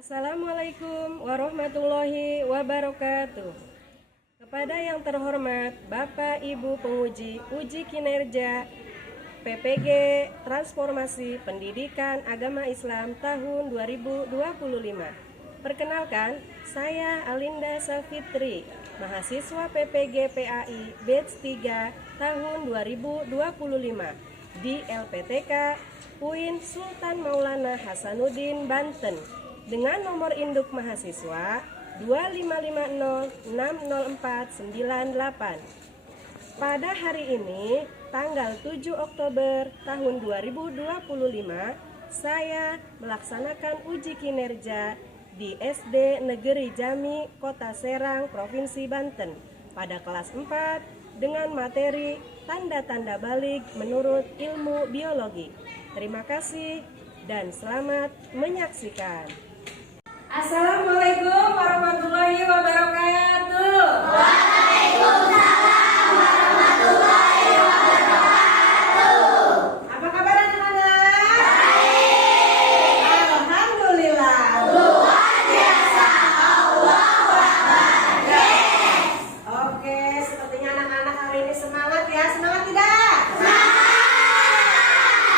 Assalamualaikum warahmatullahi wabarakatuh. Kepada yang terhormat Bapak Ibu penguji uji kinerja PPG Transformasi Pendidikan Agama Islam tahun 2025. Perkenalkan, saya Alinda Safitri, mahasiswa PPG PAI Batch 3 tahun 2025 di LPTK UIN Sultan Maulana Hasanuddin Banten dengan nomor induk mahasiswa 2550604998. Pada hari ini, tanggal 7 Oktober tahun 2025, saya melaksanakan uji kinerja di SD Negeri Jami, Kota Serang, Provinsi Banten pada kelas 4 dengan materi tanda-tanda balik menurut ilmu biologi. Terima kasih dan selamat menyaksikan. Assalamualaikum warahmatullahi wabarakatuh. Waalaikumsalam warahmatullahi wabarakatuh. Apa kabar anak-anak? Baik. Alhamdulillah. Luar biasa. Allahu Akbar. Yes. Oke, sepertinya anak-anak hari ini semangat ya. Semangat tidak?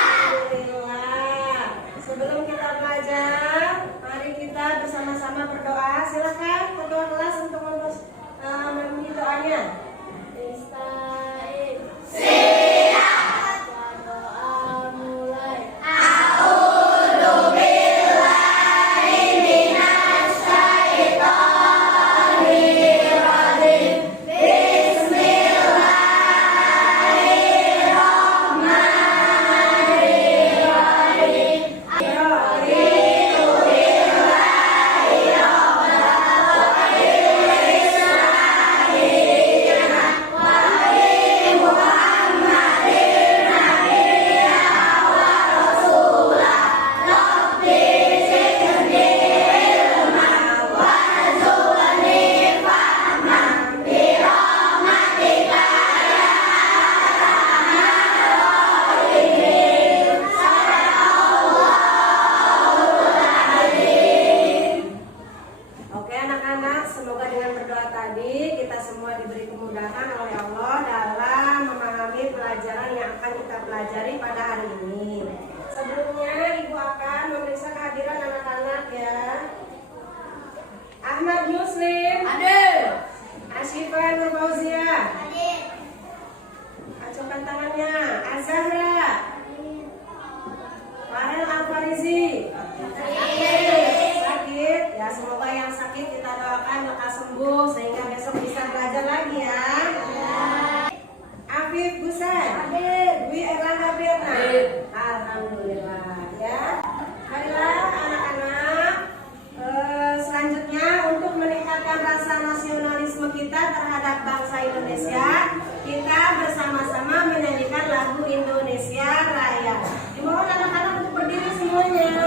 Alhamdulillah. Sebelum kita belajar, mari kita bersama-sama berdoa. Silakan ketua kelas untuk memenuhi doanya. Istain. Siap. Doa mulai. A'udzu billahi minasy syaithanir rajim. Bismillahirrahmanirrahim. Oke anak-anak, semoga dengan berdoa tadi kita semua diberi kemudahan oleh Allah dalam memahami pelajaran yang akan kita pelajari pada hari ini. Sebelumnya Ibu akan memeriksa kehadiran anak-anak ya. Ahmad Muslim, Hadir. Asyifa Nur Fauzia, Hadir. acungkan tangannya. Azahra, Farel Al-Farizi, sakit ya, semoga yang sakit kita doakan lekas sembuh sehingga besok bisa belajar lagi ya. Afif Busan, Dwi Erlanda Birna, alhamdulillah ya. Marilah anak-anak, selanjutnya untuk meningkatkan rasa nasionalisme kita terhadap bangsa Indonesia, kita bersama-sama menyanyikan lagu Indonesia Raya. Dimohon anak-anak untuk berdiri semuanya.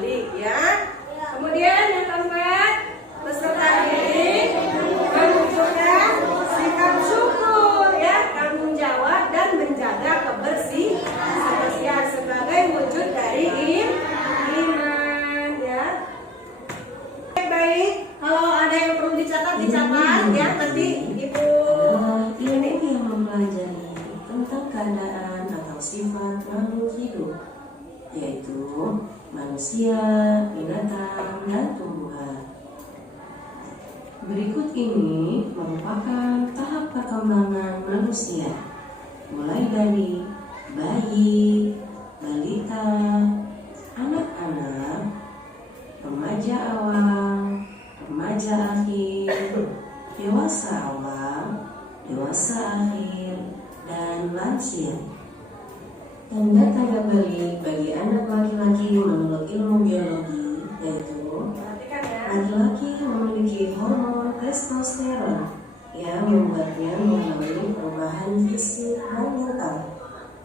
balik ya. Kemudian yang keempat, peserta didik menunjukkan sikap syukur ya, tanggung jawab dan menjaga kebersihan sebagai wujud dari iman ya. Baik, kalau ada yang perlu dicatat ya nanti Ibu Ini yang mempelajari tentang keadaan atau sifat makhluk hidup, yaitu manusia, binatang, dan tumbuhan. Berikut ini merupakan tahap perkembangan manusia, mulai dari bayi, balita, anak-anak, remaja awal, remaja akhir, dewasa awal, dewasa akhir, dan lansia. Tanda-tanda balik bagi anak laki-laki menurut ilmu biologi yaitu laki-laki memiliki hormon testosteron yang membuatnya mengalami perubahan fisik dan mental.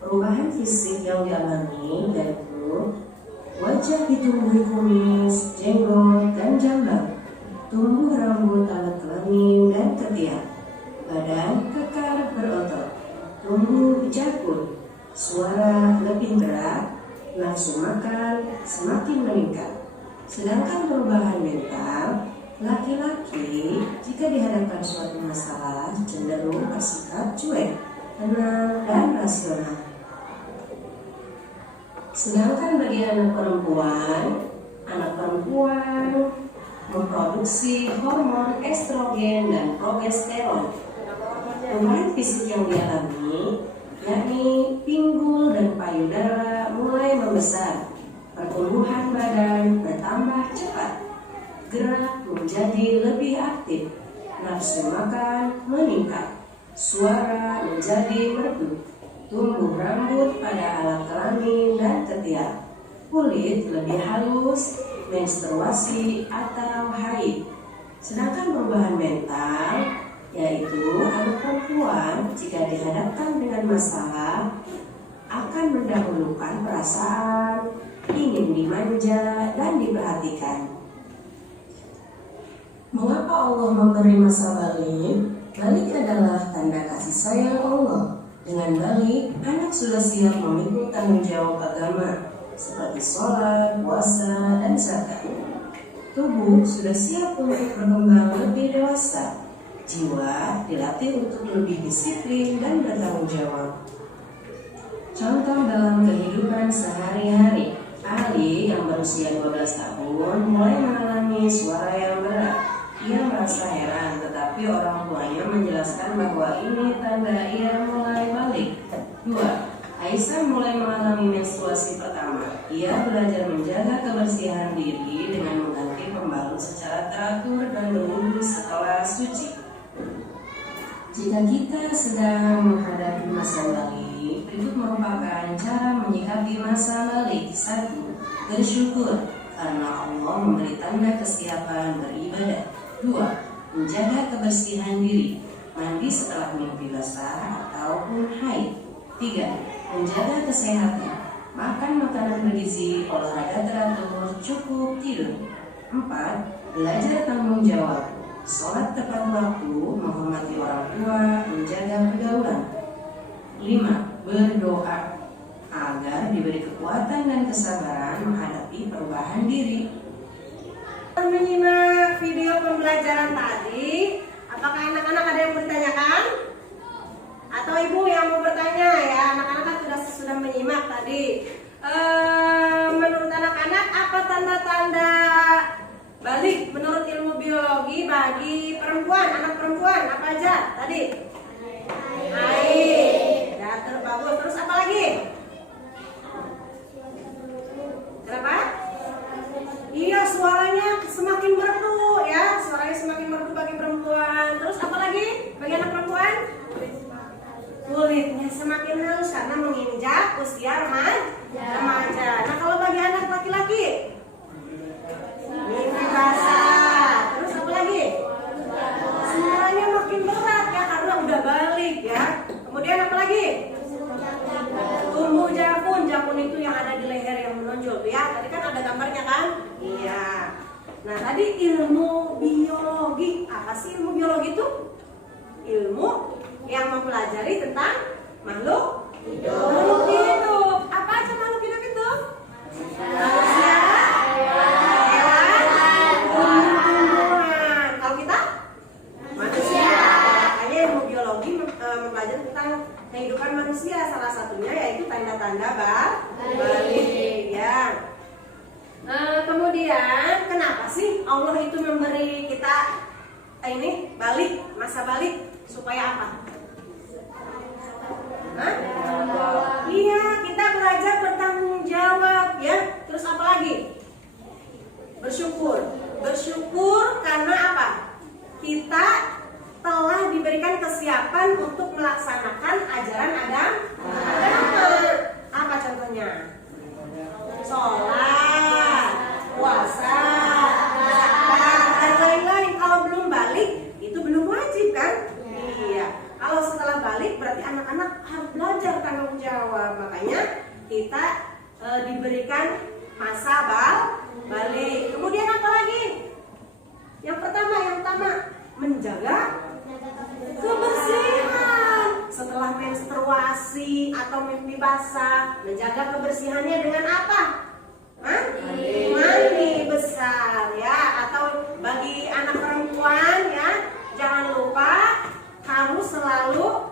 Perubahan fisik yang dialami yaitu wajah ditumbuhi kumis, jenggot, dan jambang, tumbuh rambut alat kelamin dan ketiak, badan kekar berotot, tumbuh jakun, suara lebih berat, nafsu makan semakin meningkat. Sedangkan perubahan mental, laki-laki jika dihadapkan suatu masalah cenderung bersikap cuek, tenang, dan rasional. Sedangkan bagi anak perempuan memproduksi hormon estrogen dan progesteron. Perubahan fisik yang dialami yakni pinggul dan payudara mulai membesar, pertumbuhan badan bertambah cepat, gerak menjadi lebih aktif, nafsu makan meningkat, suara menjadi merdu, tumbuh rambut pada alat kelamin dan ketiak, kulit lebih halus, menstruasi atau haid. Sedangkan perubahan mental yaitu anak perempuan jika dihadapkan dengan masalah akan mendahulukan perasaan ingin dimanja dan diperhatikan. Mengapa Allah memberi masa balik? Balik adalah tanda kasih sayang Allah. Dengan balik, anak sudah siap memikul tanggung jawab agama seperti sholat, puasa, dan zakat. Tubuh sudah siap untuk berkembang lebih dewasa. Jiwa dilatih untuk lebih disiplin dan bertanggung jawab. Contoh dalam kehidupan sehari-hari, Ali yang berusia 12 tahun mulai mengalami suara yang berat. Ia merasa heran, tetapi orang tuanya menjelaskan bahwa ini tanda ia mulai balik. 2. Aisyah mulai mengalami menstruasi pertama. Ia belajar menjaga kebersihan diri dengan mengganti pembalut secara teratur dan berwudu setelah suci. Jika kita sedang menghadapi masa balik, berikut merupakan cara menyikapi masa balik. 1. Bersyukur karena Allah memberi tanda kesiapan beribadah. 2. Menjaga kebersihan diri, mandi setelah mimpi basah ataupun haid. 3. Menjaga kesehatan, makan makanan bergizi, olahraga teratur, cukup tidur. 4. Belajar tanggung jawab, sholat tepat waktu, menghormati orang tua, menjaga pergaulan. 5. Berdoa agar diberi kekuatan dan kesabaran menghadapi perubahan diri. Menyimak video pembelajaran tadi, apakah anak-anak ada yang mau ditanyakan? Atau ibu yang mau bertanya ya? Anak-anak kan sudah menyimak tadi. Menurut anak-anak apa tanda-tanda balik menurut ilmu biologi bagi perempuan, anak perempuan apa aja tadi? Haid. Ya, bagus. Terus apa lagi? Kenapa? Iya, suaranya semakin merdu ya, suaranya semakin merdu bagi perempuan. Terus apa lagi bagi anak perempuan? Kulitnya semakin halus karena menginjak usia remaja. Nah, kalau bagi anak laki-laki? Mimpi basah. Terus apa lagi? Suaranya makin berat ya karena udah balik ya. Kemudian apa lagi? Tumbuh jakun itu yang ada di leher yang menonjol ya. Tadi kan ada gambarnya kan? Nah, tadi ilmu biologi. Apa sih ilmu biologi itu? Ilmu yang mempelajari tentang makhluk hidup. Apa aja makhluk hidup itu? Manusia, hewan, tumbuh-tumbuhan. Kalau kita? Manusia. Makanya ilmu biologi mempelajari tentang kehidupan manusia. Salah satunya yaitu tanda-tanda balik. Ya. Kemudian kenapa sih Allah itu memberi kita ini balik, masa balik supaya apa? Hah? Iya, kita belajar bertanggung jawab ya. Terus apa lagi? Bersyukur. Bersyukur karena apa? Kita telah diberikan kesiapan untuk melaksanakan ajaran agama. Apa contohnya? Sholat, puasa, zakat, dan lain-lain. Kalau belum balik, itu belum wajib kan? Iya. Kalau setelah balik, berarti anak-anak harus belajar tanggung jawab. Makanya kita diberikan masa balik. Kemudian apa lagi? Yang pertama, menjaga kebersihan. Setelah menstruasi atau mimpi basah, menjaga kebersihannya dengan apa? Mandi besar ya. Atau bagi anak perempuan ya, jangan lupa harus selalu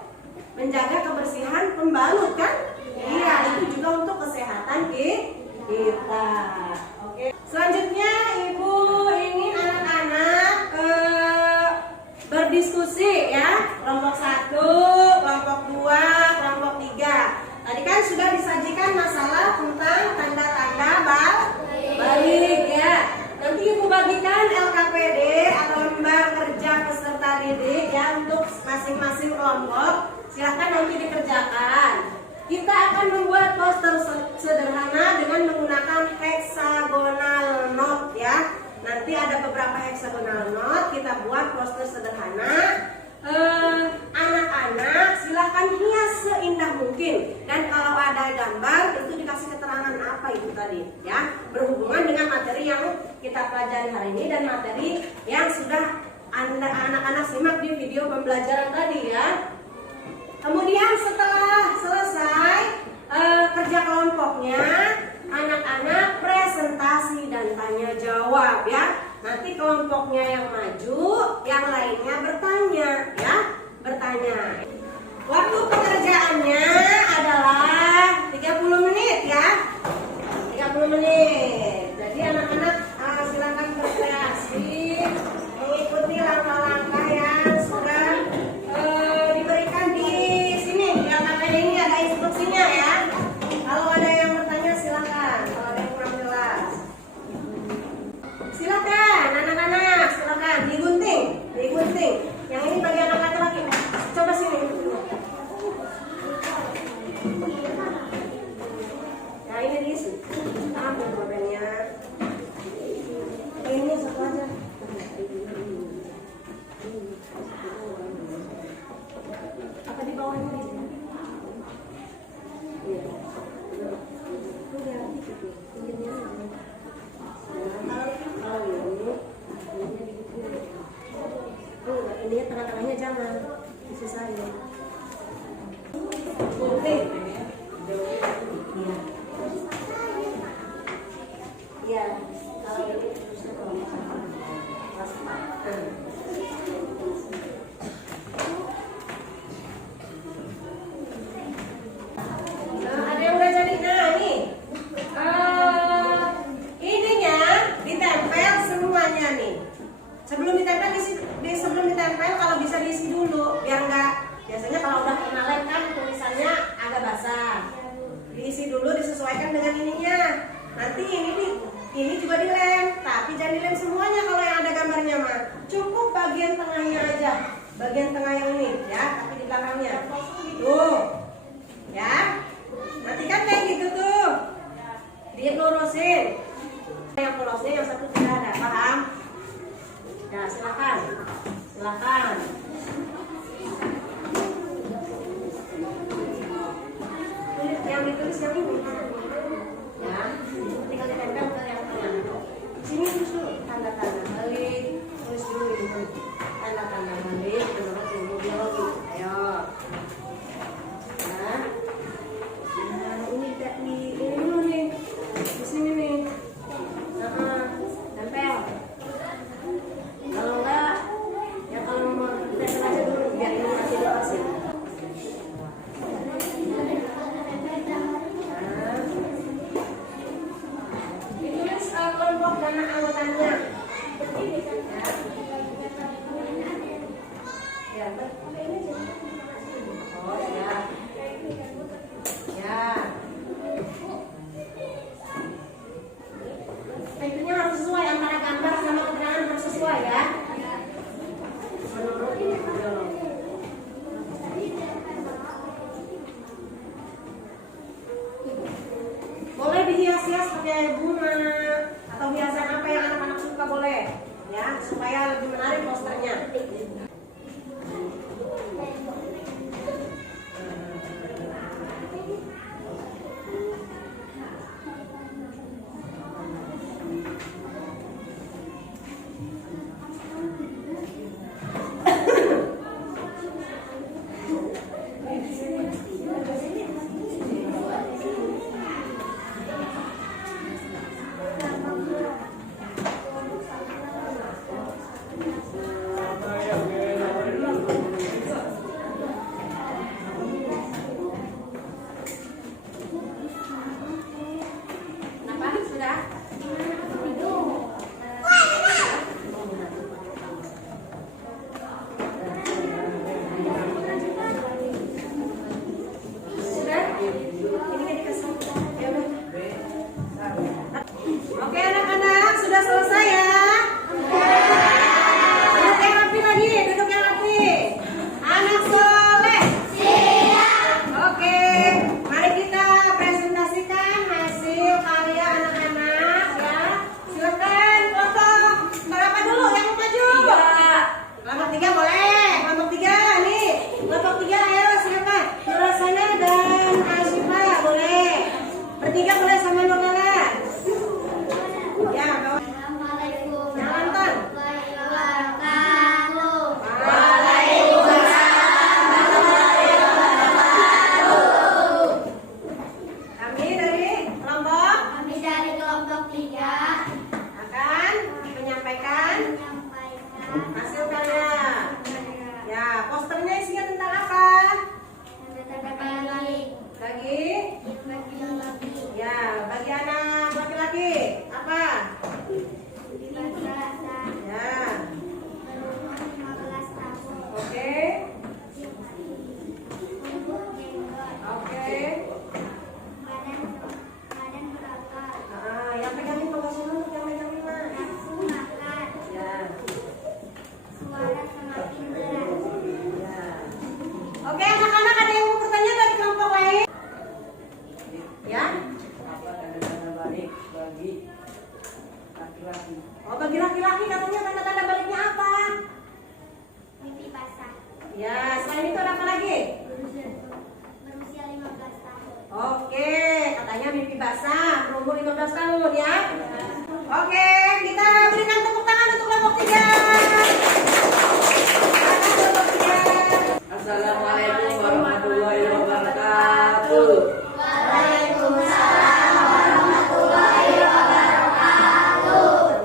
menjaga kebersihan pembalut kan? Iya, itu juga untuk kesehatan kita. Oke. Selanjutnya Ibu ingin anak-anak berdiskusi ya, kelompok 1, kelompok 2, kelompok 3. Tadi kan sudah disajikan masalah tentang tanda-tanda balik ya. Nanti Ibu bagikan LKPD atau lembar kerja peserta didik ya untuk masing-masing kelompok. Silahkan nanti dikerjakan. Kita akan membuat poster sederhana dengan menggunakan hexagonal note ya. Nanti ada beberapa hexagonal note, kita buat poster sederhana. Anak-anak silahkan hias seindah mungkin. Dan kalau ada gambar itu dikasih keterangan apa itu tadi ya, berhubungan dengan materi yang kita pelajari hari ini dan materi yang sudah anak-anak simak di video pembelajaran tadi ya. Kemudian setelah selesai kerja kelompoknya, anak-anak presentasi dan tanya jawab ya. Nanti kelompoknya yang maju, yang lainnya bertanya ya, bertanya. Waktu pekerjaannya adalah 30 menit ya. 30 menit. Jadi anak-anak silakan berkreasi mengikuti langkah-langkah yang sudah diberikan di sini. Di LKPD ini ada instruksinya ya. Kalau ada yang bertanya silakan. Kalau ada yang kurang jelas, silakan anak-anak, silakan digunting. Yang ini bagi anak laki-laki. Coba sini. Nah ini diisi. Ambil pulpennya. Ini satu aja. Apa di bawahnya di sini? Iya. Udah gitu. Pinggirnya aja. Kalau ini digituin. Ini tengah-tengahnya jangan disisain. Gunting. Iya. Iya. Kalau ini terusnya kalau ada yang udah jadi. Nah nih ininya ditempel semuanya nih. Sebelum ditempel kalau bisa diisi dulu biar enggak, biasanya kalau udah kena lem kan tulisannya agak basah. Diisi dulu, disesuaikan dengan ininya. Nanti ini juga dilem, tapi jangan dilem semuanya kalau yang ada gambarnya mah. Cukup bagian tengahnya aja. Bagian tengah yang ini ya, tapi di belakangnya. Tuh. Ya. Nanti kan kayak gitu tuh. Dilurusin. Yang polosnya yang satu tidak ada, paham? Ya, silakan. Yang ditulis yang ini. Ya, tinggal ditempel ke yang tengah. Sini dulu tanda-tanda. lebih menarik posternya. Oke anak-anak, sudah selesai ya? Duduk yang rapi lagi, duduk yang rapi. Anak soleh. Siap. Oke, mari kita presentasikan hasil karya anak-anak ya. Silakan kelompok berapa dulu yang mau maju? 3. Kelompok 3 boleh. Kelompok 3 nih. Kelompok 3 ayo silakan. Nurasana dan Asyifa boleh. Bertiga boleh sama Nurlala. Ya, Assalamualaikum Jalan, Ton. warahmatullahi wabarakatuh. Kami dari kelompok Kami dari kelompok 3 akan menyampaikan menyampaikan hasil karya. Ya, posternya isinya tentang apa? tanda balik Bagi bagi ya, bagi anak laki-laki apa? di bahasa Ya, berumur 15 tahun. oke. Umur jenggot, Oke. badan berotot, Yang pegangin pengasuh dulu, yang pegangin mah. nafsu makan, Ya. suara semakin keras. Ya. Oke, anak-anak ada yang mau bertanya dari kelompok lain? Ya? Apa tanda-tanda balik bagi laki-laki? Oh, bagi laki-laki katanya tanda-tanda baliknya apa? Mimpi basah, Ya, selain itu ada apa lagi? berusia 15 tahun. Oke, katanya mimpi basah, berumur 15 tahun ya. Oke, kita berikan tepuk tangan untuk kelompok 3. Kelompok 3. Assalamualaikum warahmatullahi wabarakatuh.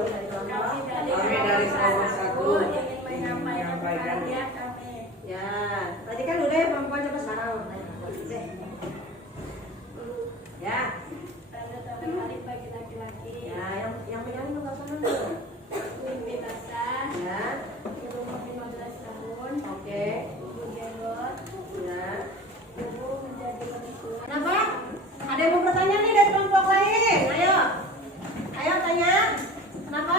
Kami dari kelompok 1 menyampaikan Ya, tadi kan udah perempuan coba sekarang. Ya. Tanda-tanda balik bagi laki-laki. Ya, yang pegang itu sana dulu. Mimpi basah, Ya. berumur 15 tahun, Oke. berjenggot, Ya. tubuh menjadi lebih kuat. Kenapa? Ada yang mau bertanya nih dari kelompok lain? Ayo. Ayo tanya. Kenapa?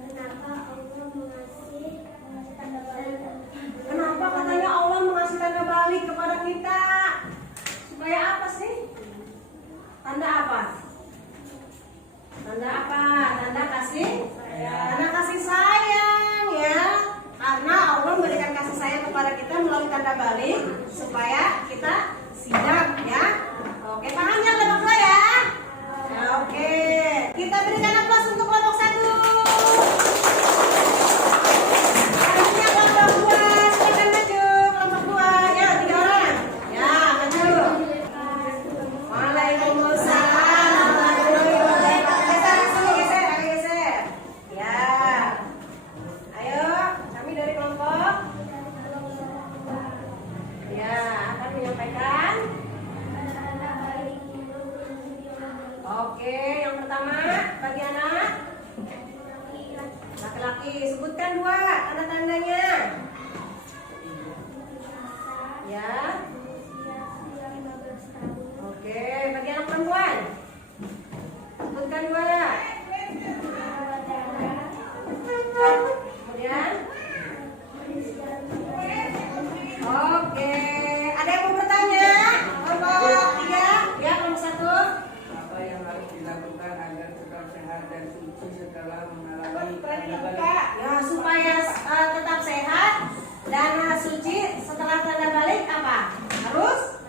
Kenapa Allah mengasih tanda balik? Kenapa katanya Allah mengasih tanda balik kepada kita? Supaya apa sih? Tanda apa? Tanda apa? Tanda kasih? Tanda kasih sayang ya. Karena Allah memberikan kasih sayang kepada kita melalui tanda balik supaya kita siap ya. Oke, tangannya kelompok dua ya. Ya, oke. Kita berikan aplaus untuk kelompok 1. Selanjutnya kelompok 2, silakan maju. Kelompok 2, ya 3 orang. Ya, maju. Waalaikumsalam warahmatullahi wabarakatuh. Geser ke sini, geser, agak geser. Ya. Ayo, kami dari kelompok ya akan menyampaikan. Oke, yang pertama bagi anak laki-laki, sebutkan 2 tanda-tandanya. Ya. Oke, bagi anak perempuan. Sebutkan 2. Kemudian oke, ada yang mau bertanya? Kelompok 3, ya kelompok 1. apa yang harus dilakukan agar tetap sehat dan suci setelah mengalami tanda balik? Ya, supaya tetap sehat dan suci setelah tanda balik apa? Harus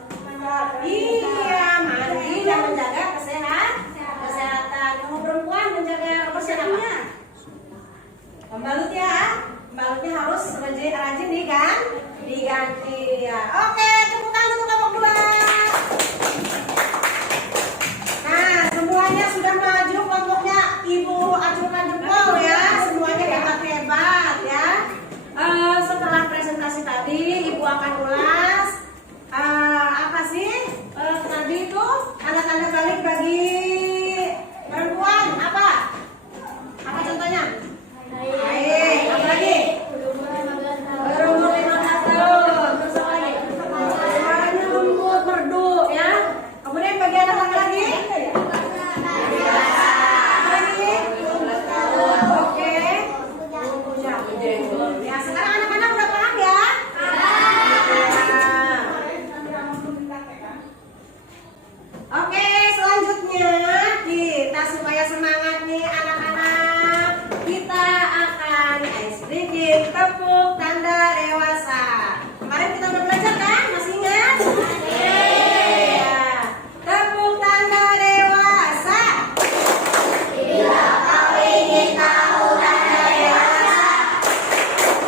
iya mandi dan menjaga kesehatan. Kamu perempuan menjaga kebersihan apa? Pembalut ya. Pembalutnya harus rajin diganti ya. Oke, tepuk tangan untuk kelompok 2. Nah, semuanya sudah maju kelompoknya. Ibu acungkan jempol ya. Semuanya hebat-hebat ya. Setelah presentasi tadi, Ibu akan ulas apa sih tadi itu tanda-tanda balik bagi perempuan apa? Apa contohnya? Baik, apa lagi? Berumur 15 tahun. Terus apa lagi? Suaranya lembut, merdu ya. Kemudian bagi anak laki-laki? Apa lagi? Oke. Ya, sekarang anak-anak udah paham ya? Oke, selanjutnya kita supaya semangat nih anak-anak, kita akan sedikit tepuk tanda dewasa. Kemarin kita udah belajar kan? Masih ingat? Iya. Tepuk tanda dewasa. Bila kau ingin tahu tanda dewasa,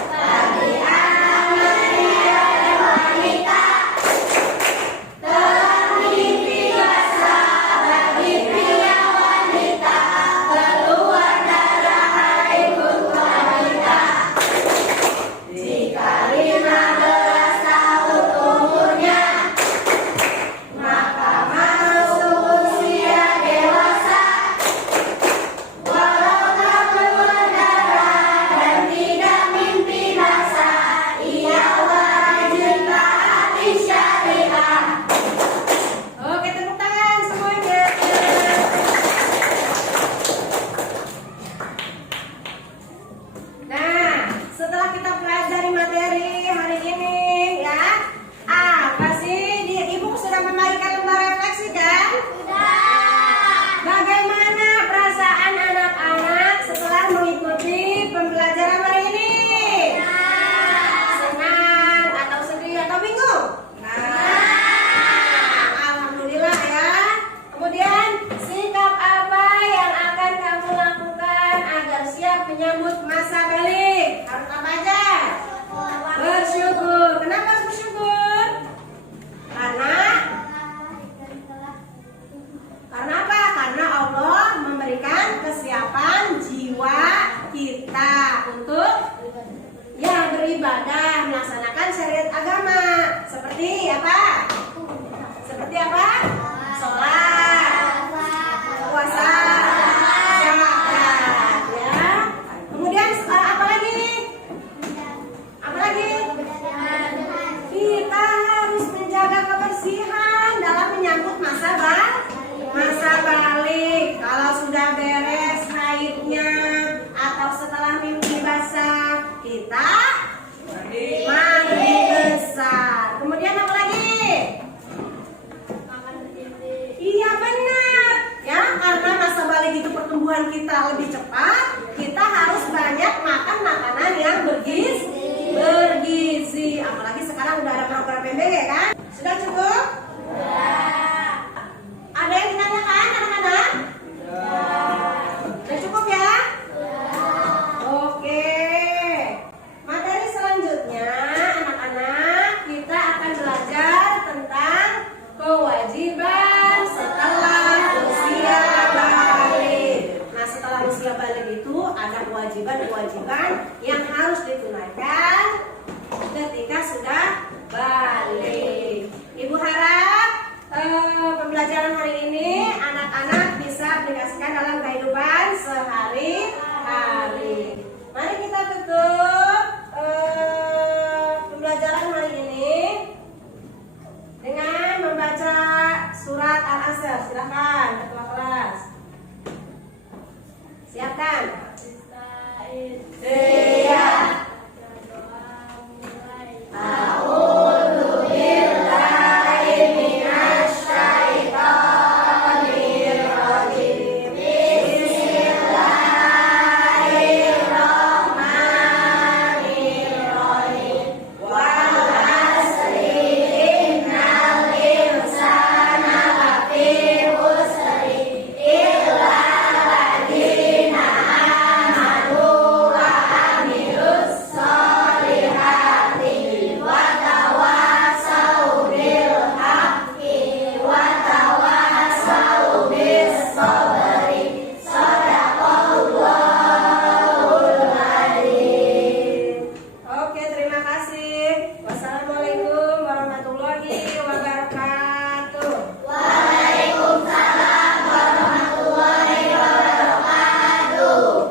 bagi anak pria dan wanita, telah mimpi basah bagi pria wanita, keluar darah ikut wanita. Jika 15 tahun umurnya, maka masuk usia dewasa. Walau tak keluar darah dan tidak mimpi basah, ia wajib taati syariat. Oke, tepuk tangan semuanya. Nah, setelah kita pelajari materi hari ini ya, apa sih? Ibu sudah membagikan lembar refleksi kan? Bagaimana perasaan anak-anak setelah mengikuti pembelajaran hari ini? Senang atau sedih atau bingung? Alhamdulillah ya. Kemudian sikap apa yang akan kamu lakukan agar siap menyambut masa balik? Harus apa aja? Bersyukur. Kenapa harus bersyukur? Karena apa? Karena Allah memberikan kesiapan jiwa kita untuk ya beribadah, melaksanakan syariat agama. Seperti apa? Seperti apa? Sholat, puasa, zakat, ya. Kemudian apa lagi nih? Apa lagi? Kita harus menjaga kebersihan dalam menyambut masa balik. Kalau sudah beres haidnya atau setelah mimpi basah, kita mandi besar. Kemudian apa lagi? Iya benar, ya karena masa balik itu pertumbuhan kita lebih cepat, kita harus banyak makan makanan yang bergizi. Apalagi sekarang udah ada program PBG kan? Sudah cukup? Ada yang ditanyakan anak-anak? Sudah cukup ya? Oke. Materi selanjutnya anak-anak kita akan belajar tentang kewajiban setelah usia balik. Nah, setelah usia balik itu ada kewajiban yang harus ditunaikan ketika sudah balik. Ibu harap pembelajaran hari ini anak-anak bisa aplikasikan dalam kehidupan sehari-hari. Mari kita tutup pembelajaran hari ini dengan membaca surat Al-Asr. Silakan ketua kelas. Siapkan.